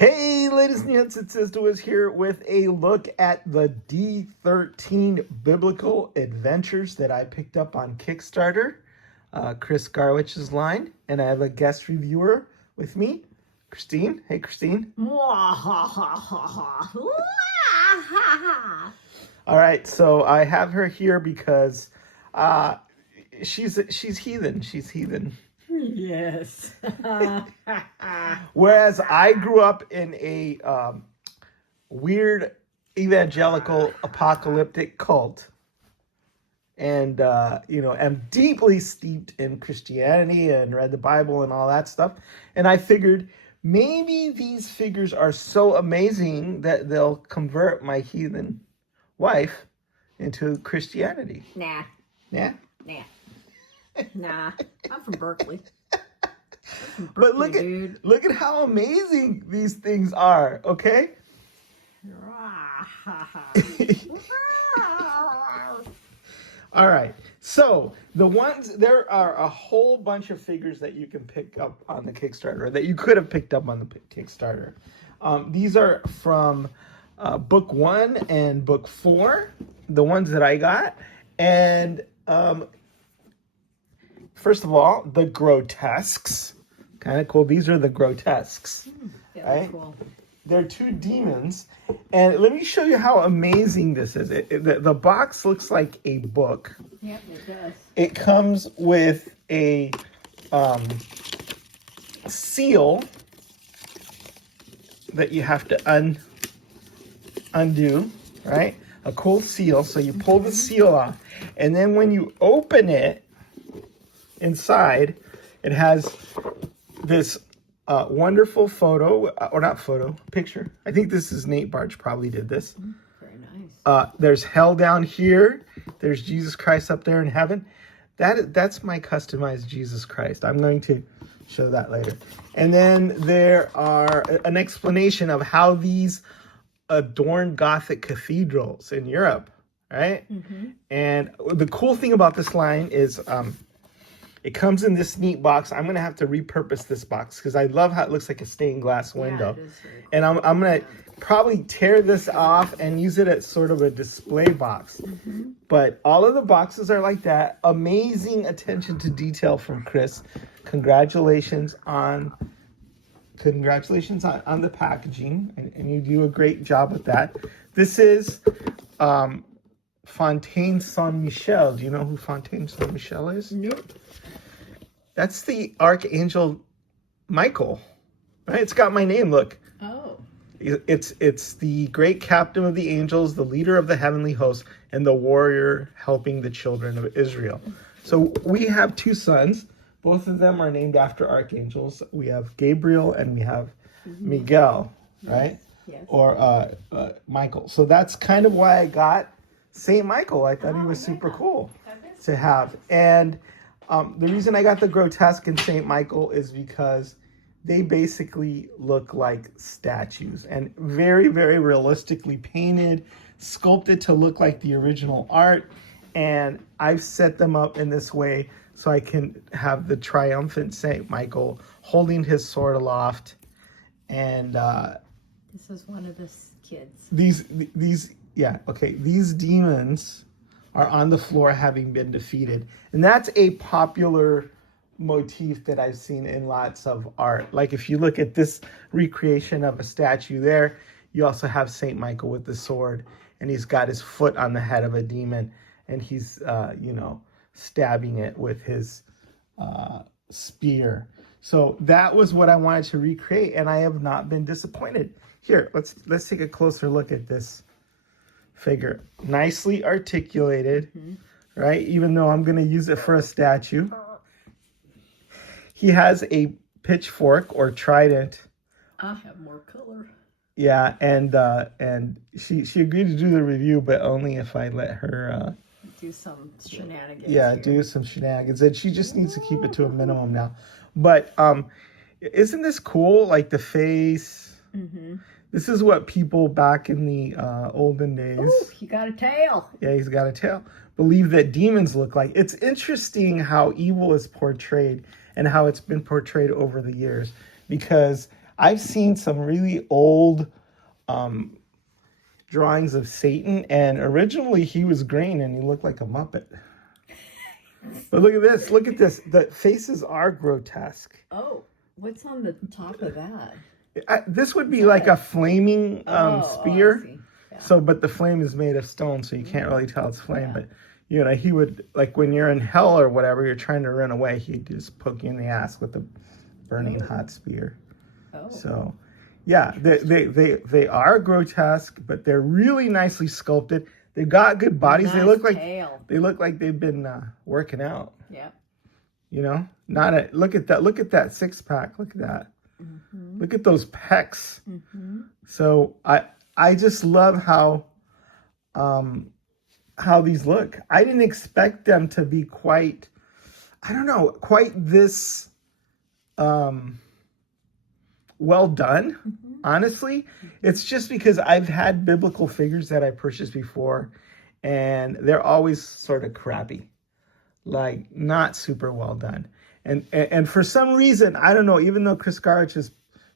Hey, ladies and gents, it's Sister here with a look at the D-13 Biblical Adventures that I picked up on Kickstarter, Chris Gawrich's line, and I have a guest reviewer with me, Christine. Hey, Christine. All right, so I have her here because she's heathen. She's heathen. Yes. Whereas I grew up in a weird evangelical apocalyptic cult, and am deeply steeped in Christianity and read the Bible and all that stuff. And I figured maybe these figures are so amazing that they'll convert my heathen wife into Christianity. Nah. Yeah. Nah. Nah. I'm from Berkeley. But look at how amazing these things are, okay? All right. So there are a whole bunch of figures that you can pick up on the Kickstarter, or that you could have picked up on the Kickstarter. These are from book 1 and book 4, the ones that I got. And first of all, the Grotesques. Kind of cool. These are the Grotesques. Yeah, right? Cool. They're 2 demons. And let me show you how amazing this is. The box looks like a book. Yep, it does. It comes with a seal that you have to undo, right? A cool seal. So you pull the seal off. And then when you open it, inside, it has this wonderful picture. I think this is Nate Barge probably did this. Very nice. There's hell down here. There's Jesus Christ up there in heaven. That's my customized Jesus Christ. I'm going to show that later. And then there are an explanation of how these adorn Gothic cathedrals in Europe, right? Mm-hmm. And the cool thing about this line is it comes in this neat box. I'm going to have to repurpose this box because I love how it looks like a stained glass window. Yeah, it is very cool. And I'm going to probably tear this off and use it as sort of a display box. Mm-hmm. But all of the boxes are like that. Amazing attention to detail from Chris. Congratulations on the packaging. And you do a great job with that. This is Fontaine Saint-Michel. Do you know who Fontaine Saint-Michel is? Nope. That's the Archangel Michael, right? It's got my name, look. Oh. It's the great captain of the angels, the leader of the heavenly host, and the warrior helping the children of Israel. So we have 2 sons. Both of them are named after archangels. We have Gabriel and we have Miguel, right? Yes. Or Michael. So that's kind of why I got Saint Michael. I thought he was super cool to have. And the reason I got the Grotesque and Saint Michael is because they basically look like statues and very, very realistically painted, sculpted to look like the original art. And I've set them up in this way so I can have the triumphant Saint Michael holding his sword aloft. And this is one of the kids. These demons are on the floor having been defeated. And that's a popular motif that I've seen in lots of art. Like if you look at this recreation of a statue there, you also have Saint Michael with the sword, and he's got his foot on the head of a demon, and he's, stabbing it with his spear. So that was what I wanted to recreate, and I have not been disappointed. Here, let's take a closer look at this figure. Nicely articulated, right? Even though I'm going to use it for a statue. He has a pitchfork or trident. I have more color. Yeah, and she agreed to do the review, but only if I let her do some shenanigans. Yeah, do some shenanigans. And she just needs to keep it to a minimum now. But isn't this cool? Like the face. Mm-hmm. This is what people back in the olden days. Ooh, he got a tail. Yeah, he's got a tail. Believe that demons look like. It's interesting how evil is portrayed and how it's been portrayed over the years. Because I've seen some really old drawings of Satan, and originally he was green and he looked like a Muppet. But look at this. Look at this. The faces are grotesque. Oh, what's on the top of that? This would be like a flaming spear. I see. Yeah. So, but the flame is made of stone, so you can't really tell it's flame. But, you know, he would, like when you're in hell or whatever, you're trying to run away, he'd just poke you in the ass with a burning hot spear. Oh. So, yeah, they are grotesque, but they're really nicely sculpted. They've got good bodies. Nice they look like they've been working out. Yeah. You know, look at that. Look at that six pack. Look at that. Mm-hmm. Look at those pecs. Mm-hmm. So I just love how these look. I didn't expect them to be quite this well done. Mm-hmm. Honestly, it's just because I've had biblical figures that I purchased before, and they're always sort of crappy, like not super well done. And for some reason, I don't know, even though Chris Gawrych has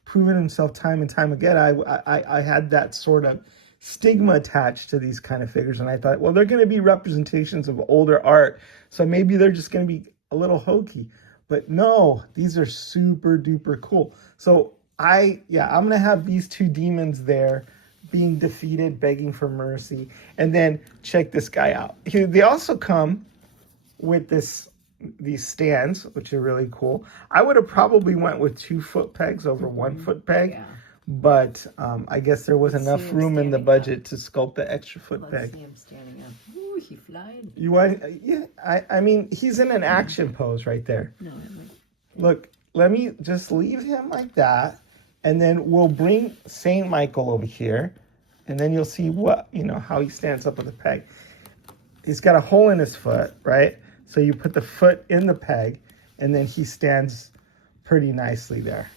proven himself time and time again, I had that sort of stigma attached to these kind of figures. And I thought, well, they're going to be representations of older art, so maybe they're just going to be a little hokey. But no, these are super duper cool. So I'm going to have these two demons there being defeated, begging for mercy. And then check this guy out. They also come with these stands, which are really cool. I would have probably went with 2 foot pegs over 1 foot peg, but I guess there was enough room in the budget to sculpt the extra foot peg. Let's see him standing up. Ooh, he flied. You want? Yeah, I mean, he's in an action pose right there. No, look, let me just leave him like that, and then we'll bring Saint-Michel over here, and then you'll see how he stands up with the peg. He's got a hole in his foot, right? So you put the foot in the peg, and then he stands pretty nicely there.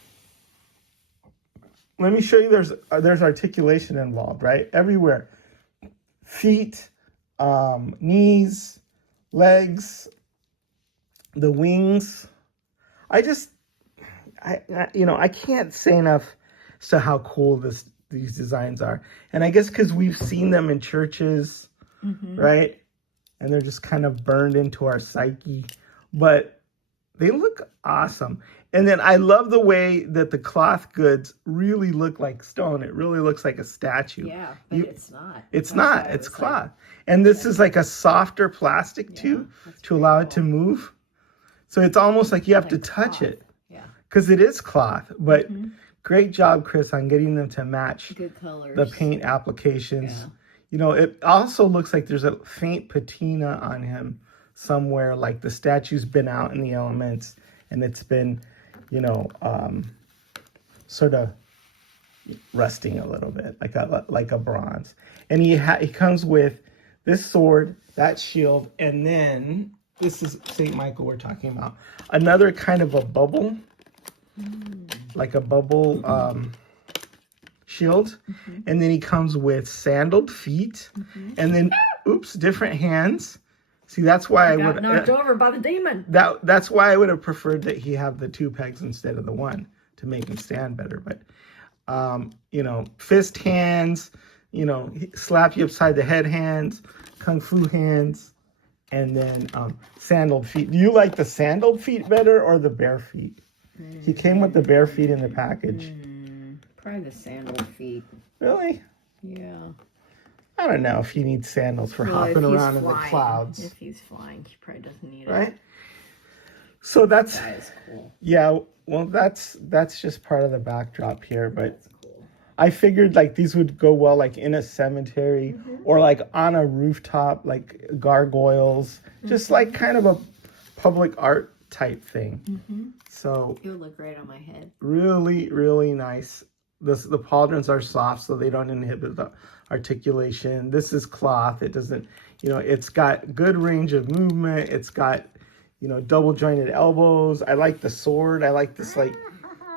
Let me show you there's articulation involved, right? Everywhere. Feet, knees, legs, the wings. I can't say enough as to how cool these designs are. And I guess because we've seen them in churches, right? And they're just kind of burned into our psyche. But they look awesome. And then I love the way that the cloth goods really look like stone. It really looks like a statue. Yeah, but it's not. It's not. It's cloth. And this is like a softer plastic too, to allow it to move. So it's almost like you have to touch it. Yeah. Because it is cloth. But great job, Chris, on getting them to match good colors, the paint applications. Yeah. You know, it also looks like there's a faint patina on him somewhere, like the statue's been out in the elements and it's been, sort of rusting a little bit, like a bronze. And he comes with this sword, that shield, and then this is Saint-Michel we're talking about. Another kind of a bubble, like a bubble shield. And then he comes with sandaled feet, and then, different hands. See, that's why I would knocked over by the demon. That's why I would have preferred that he have the 2 pegs instead of the 1 to make him stand better. But, fist hands, slap you upside the head hands, kung fu hands, and then sandaled feet. Do you like the sandaled feet better or the bare feet? He came with the bare feet in the package. Probably the sandal feet. Really? Yeah. I don't know if he needs sandals for hopping around in the clouds. If he's flying, he probably doesn't need it. Right? So that is cool. Yeah, well, that's just part of the backdrop here, but that's cool. I figured like these would go well like in a cemetery or like on a rooftop, like gargoyles, just like kind of a public art type thing. So it would look great on my head. Really, really nice. The pauldrons are soft, so they don't inhibit the articulation. This is cloth. It doesn't, it's got good range of movement. It's got, double jointed elbows. I like the sword. I like this like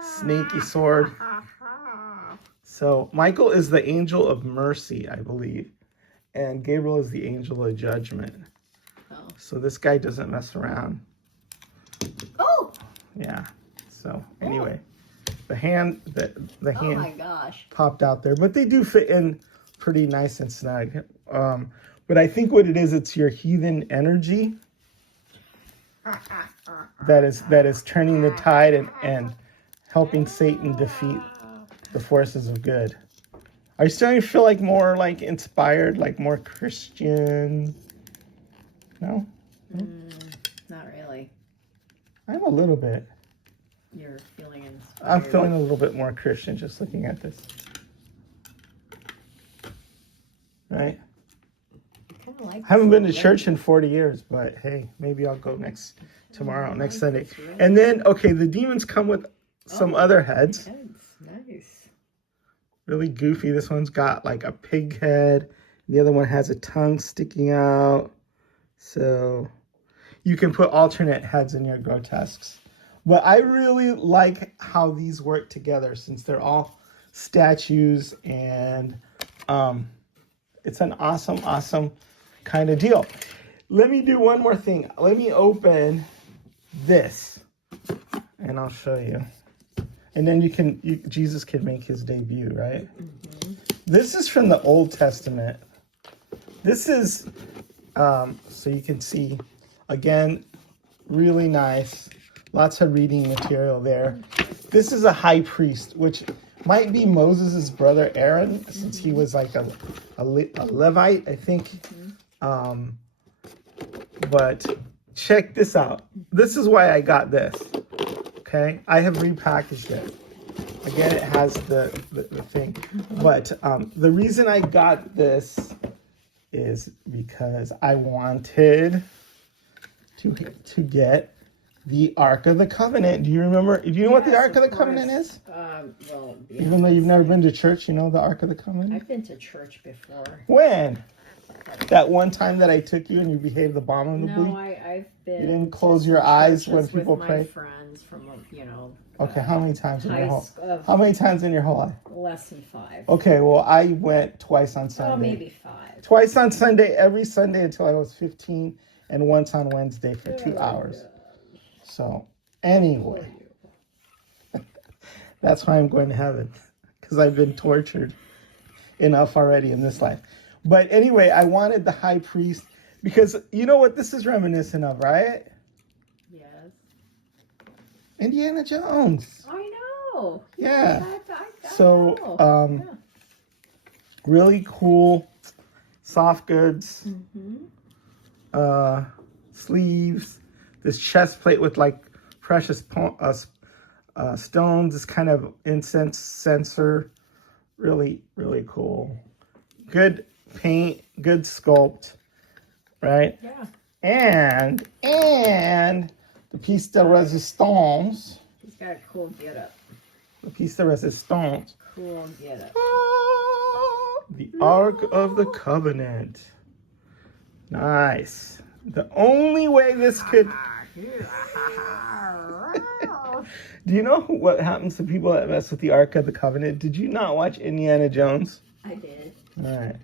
snaky sword. So Michael is the angel of mercy, I believe. And Gabriel is the angel of judgment. Oh. So this guy doesn't mess around. Oh! Yeah. So anyway, the hand Oh hand my gosh. popped out there, but they do fit in pretty nice and snug. But I think what it is, it's your heathen energy that is turning the tide and helping Satan defeat the forces of good. Are you starting to feel like more like inspired, like more Christian? No? Not really. I'm a little bit. You're feeling inspired. I'm feeling a little bit more Christian just looking at this. Right? I kind of like. I haven't been to church in 40 years, but hey, maybe I'll go next Sunday. And then, okay, the demons come with some other heads. Nice. Really goofy. This one's got like a pig head. The other one has a tongue sticking out. So you can put alternate heads in your grotesques. But I really like how these work together since they're all statues, and it's an awesome kind of deal. Let me do one more thing. Let me open this and I'll show you. And then Jesus can make his debut, right? Mm-hmm. This is from the Old Testament. This is, so you can see, again, really nice. Lots of reading material there. This is a high priest, which might be Moses' brother Aaron, since he was like a Levite, I think. But check this out. This is why I got this. Okay, I have repackaged it. Again, it has the thing. But the reason I got this is because I wanted to get the Ark of the Covenant. Do you remember? Do you know what the Ark of the Covenant is? Well, yeah, even though you've never been to church, you know the Ark of the Covenant? I've been to church before. When? That one time that I took you and you behaved the bomb on the bleep? No, I've been. You didn't close your eyes when people with prayed? my friends from, Okay, how many times in your whole? of How many times in your whole life? less than 5. Okay, well I went twice on Sunday. Oh, maybe 5. Twice on Sunday, every Sunday until I was 15, and once on Wednesday for 2 hours. So anyway, that's why I'm going to heaven, because I've been tortured enough already in this life. But anyway, I wanted the high priest because you know what this is reminiscent of, right? Yes. Indiana Jones. I know. Yeah. I So, know. really cool soft goods, sleeves, this chest plate with like precious stones, this kind of incense censer. Really, really cool. Good paint, good sculpt, right? Yeah. And the piece de resistance. He's got a cool getup. The piece de resistance. Cool getup. The Ark of the Covenant. Nice. The only way this could... Do you know what happens to people that mess with the Ark of the Covenant? Did you not watch Indiana Jones? I did. All right.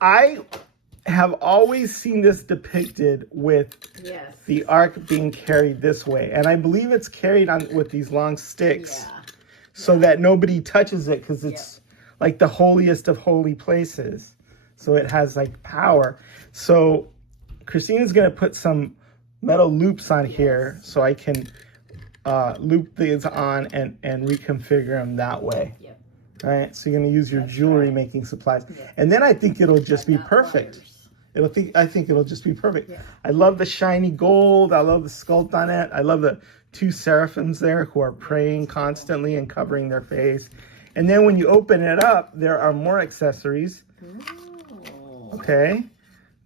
I have always seen this depicted with the Ark being carried this way. And I believe it's carried on with these long sticks so that nobody touches it because it's like the holiest of holy places. So it has like power. So Christina's going to put some metal loops on here so I can loop these on and reconfigure them that way. Yep. Right? So you're going to use your jewelry making supplies. Yeah. And then I think it'll just be perfect. I think it'll just be perfect. Yeah. I love the shiny gold. I love the sculpt on it. I love the 2 seraphims there who are praying constantly and covering their face. And then when you open it up, there are more accessories. Okay.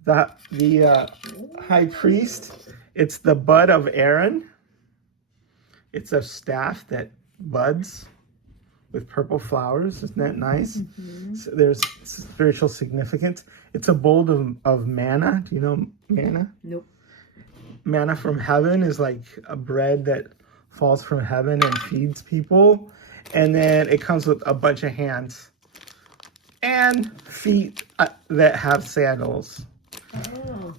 The high priest, it's the bud of Aaron. It's a staff that buds with purple flowers. Isn't that nice? So there's spiritual significance. It's a bowl of manna. Do you know manna? Nope. Manna from heaven is like a bread that falls from heaven and feeds people. And then it comes with a bunch of hands and feet that have sandals. Oh.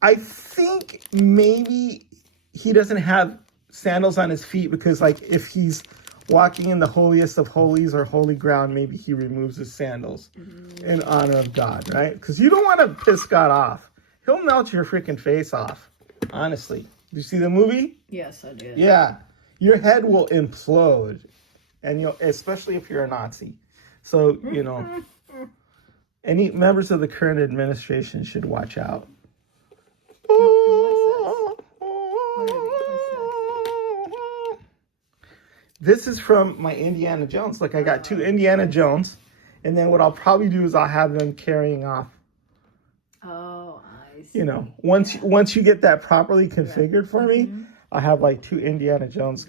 I think maybe he doesn't have sandals on his feet because like if he's walking in the holiest of holies or holy ground, maybe he removes his sandals in honor of God, right? Because you don't want to piss God off. He'll melt your freaking face off, honestly. Did you see the movie? Yes, I did. Yeah. Your head will implode, and especially if you're a Nazi. So, any members of the current administration should watch out. This is from my Indiana Jones. Like, I got 2 Indiana Jones, and then what I'll probably do is I'll have them carrying off. Oh, I see. Once you get that properly configured for me, I'll have like 2 Indiana Jones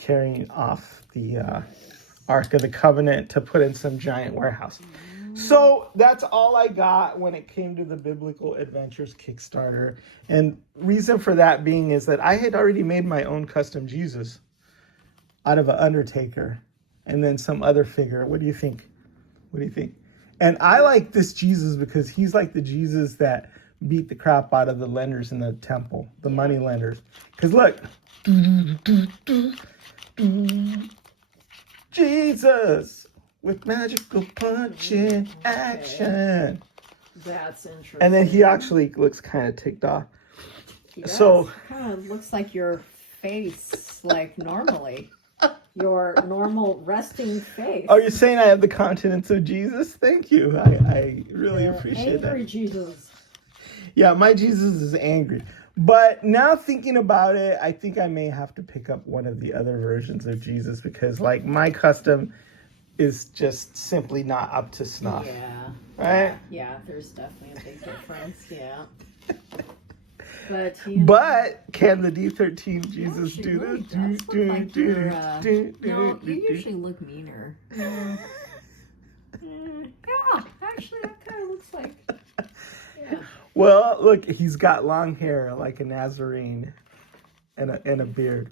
carrying off the Ark of the Covenant to put in some giant warehouse. So that's all I got when it came to the Biblical Adventures Kickstarter. And reason for that being is that I had already made my own custom Jesus out of an Undertaker and then some other figure. What do you think? And I like this Jesus because he's like the Jesus that beat the crap out of the lenders in the temple, the money lenders. Because look, Jesus with magical punch in action. That's interesting. And then he actually looks kind of ticked off. So kind of looks like your face, like normally. Your normal resting face. Oh, you're saying I have the countenance of Jesus? Thank you. I really appreciate that. Angry Jesus. Yeah, my Jesus is angry. But now thinking about it, I think I may have to pick up one of the other versions of Jesus because, like, my custom is just simply not up to snuff. Yeah. Right? Yeah, there's definitely a big difference. Yeah. But can the D-13 Jesus do really this? No, you usually look meaner. Yeah, actually, that kind of looks like. Yeah. Well, look, he's got long hair like a Nazarene and a beard.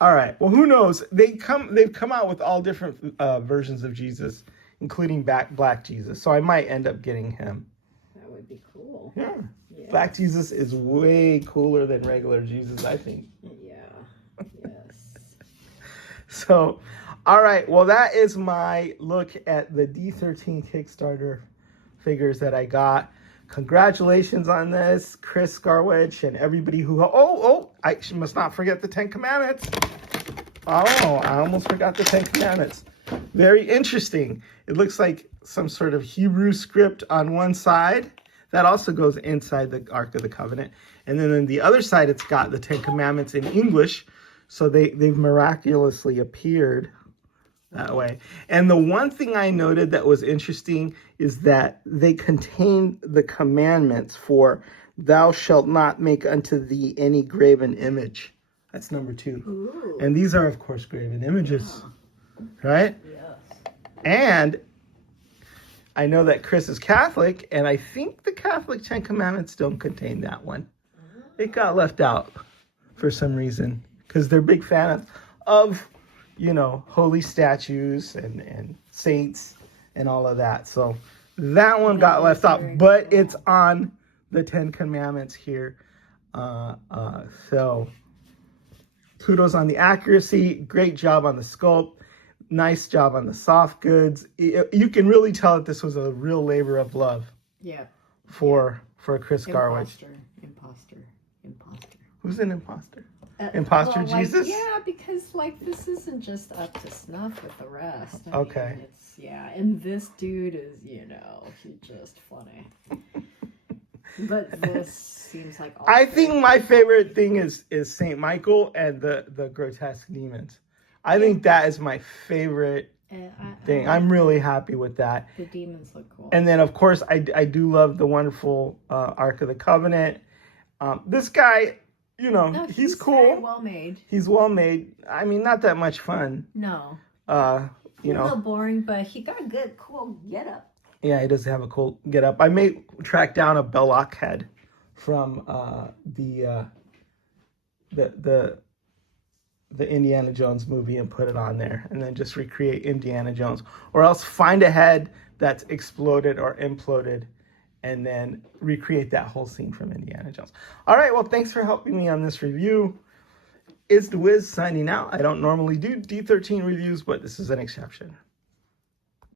All right. Well, who knows? They've come out with all different versions of Jesus, including Black Jesus. So I might end up getting him. That would be cool. Yeah. Black Jesus is way cooler than regular Jesus, I think. Yeah. Yes. So, all right. Well, that is my look at the D-13 Kickstarter figures that I got. Congratulations on this, Chris Gawrych and everybody who... I must not forget the 10 Commandments. Oh, I almost forgot the 10 Commandments. Very interesting. It looks like some sort of Hebrew script on one side. That also goes inside the Ark of the Covenant. And then on the other side, it's got the 10 Commandments in English. So they've miraculously appeared that way. And the one thing I noted that was interesting is that they contain the commandments for thou shalt not make unto thee any graven image. That's number 2. Ooh. And these are, of course, graven images. Yeah. Right? Yes. And I know that Chris is Catholic, and I think the Catholic 10 Commandments don't contain that one. It got left out for some reason because they're big fans of, holy statues and saints and all of that. So that one got left out, but it's on the 10 Commandments here. So kudos on the accuracy. Great job on the sculpt. Nice job on the soft goods. You can really tell that this was a real labor of love. Yeah. For Chris Gawrych. Imposter. Who's an imposter? Imposter Jesus? Yeah, because this isn't just up to snuff with the rest. I Okay. mean, and this dude is, he's just funny. But this seems like. I think my favorite thing is Saint-Michel and the grotesque demons. I think that is my favorite thing. I'm really happy with that. The demons look cool. And then, of course, I do love the wonderful Ark of the Covenant. This guy, he's cool. Very well made. He's well made. I mean, not that much fun. No. A little boring, but he got a good, cool getup. Yeah, he does have a cool getup. I may track down a Belloc head from the Indiana Jones movie and put it on there, and then just recreate Indiana Jones, or else find a head that's exploded or imploded and then recreate that whole scene from Indiana Jones. All right, well, thanks for helping me on this review. It's the Wiz signing out. I don't normally do D13 reviews, but this is an exception.